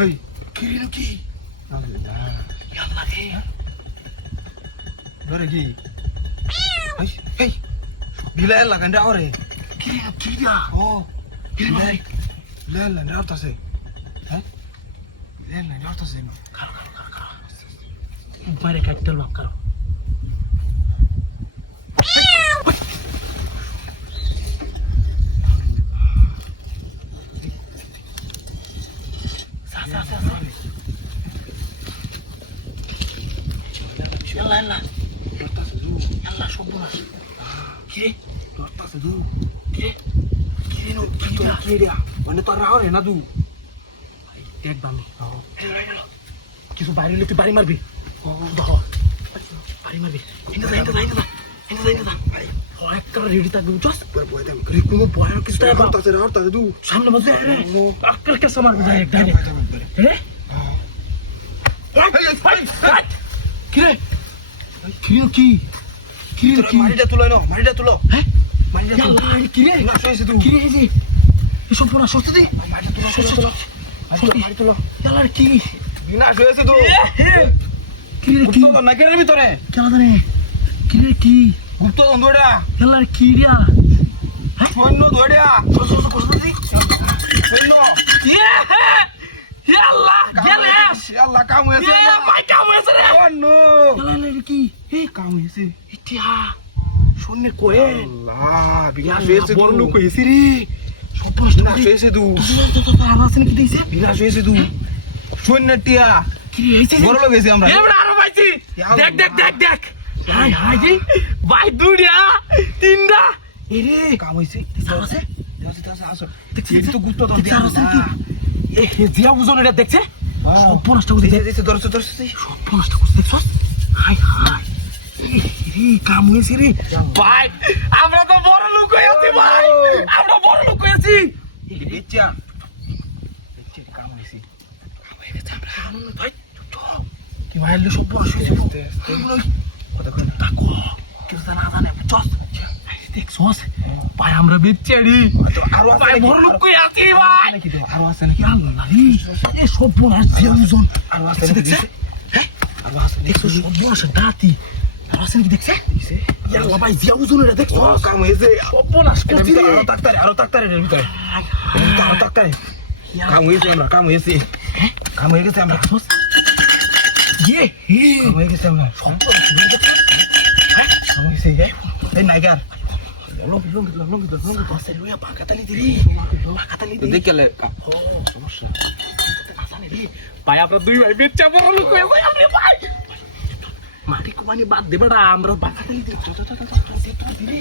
এই কিরিনো কি আল্লাহ ইয়াল্লা রে ধরে কি এই বিলাই লাগান দাও রে কিরিনো কি দিয়া ও বিলাই বিলাই লাগান দাও তাসে হ্যাঁ বিলাই লাগান দাও তাসে না কারো বাইরে কাটতে লক করো Yalla Dorta sedu yalla şobular. Kire dorta sedu kire no তোরা কি রে মানে তোর রাও রে না তু দেখ বামি কিছু বাইরে হলে তুই বাড়ি মারবি দেখো বাড়ি মারবি হিন্দা একটা রেডি থাকবি বুঝছস পরে পরে দেখ কোনো ভয় কিছু তাই dorta sedu সামনে মধ্যে আক্কেল কে সমান যায় এক ধারে হ্যাঁ কিরে কিরে কি মারিটা তুলো হ্যাঁ মারিটা তুলো ইয়াল্লা কিরে না শুয়েছে তুই কিরে এই যে এসব পুরো সস্তা দি মারিটা তুলো ইয়াল্লা কি বিনা শুয়েছে তুই কিরে কি গুপ্ত না কেন ভিতরে কেলা জানে কিরে কি গুপ্ত দন্ডটা ইয়াল্লা কি রিয়া সৈন্য দৌড়িয়া সস্তা দি সৈন্য ইয়াল্লা গেলে আল্লাহ কাম হয়েছে ভাই কাম হয়েছে রে নো ইয়াল্লা কি কাম হয়েছে ইটিয়া শোনে কোয়ে আল্লাহ বিনা শুয়েছে বড় লোক তুই হয়েছে রে সব প্রশ্ন বিনা শুয়েছে তুই আওয়াজ কি দিছে বিনা শুয়েছে তুই সৈন্য টিয়া কি হয়েছে বড় লোক হয়েছে আমরা এবার আরো পাইছি দেখ হাই হাই জি ভাই দুইটা তিনটা এরে কাম হয়েছে আছে আসো দেখছি তো গুপ্ত তো এ জিয়া বুঝন এটা দেখছে সব নষ্ট করে দিছে ধরছে সব নষ্ট করে দেখছস হাই হাই রে কাম হয়েছে রে ভাই আমরা তো বড় লোক হয়েছি ভাই আমরা বড় লোক হয়েছি বেচার কাম হয়েছে আমরা ভাই কি মারলে সব নষ্ট হয়ে যাবে কথা কই তাকো কিছু জানা জানে বুঝছস দেখছস ভাই আমরা বেচারি আরো ভাই বড় লোক কই আছি ভাই নাকি আরো আছে নাকি আল্লাহ রে এ সব বোনাস জিয়া বুঝন আরো আছে নাকি হ্যাঁ আরো আছে দেখছো সব বোনাস দাতি আর আছে নাকি দেখছে ইয়াল্লা ভাই জিয়া বুঝন এটা দেখছো কাম হয়েছে সব বোনাস করছি রে আরো তাকতারে এর ভিতরে আরো তাকতারে কাম হয়েছে আমরা কাম হয়েছে কাম হয়ে গেছে আমরা ইয়ে হে কাম হয়ে গেছে আমরা সব বোনাস দেখছো কাম হয়েছে এই নাইগার লঙ্গি পাশে লইয়া পাকাতালি দিরি পাকাতালি দিরি দেখলে সমস্যা ভাই আমরা দুই ভাই বেচ্চা বড় লোক হয়ে যাই আপনি ভাই মাটি কোমানি বাদ দে বেড়া আমরা পাকাতালি দিরি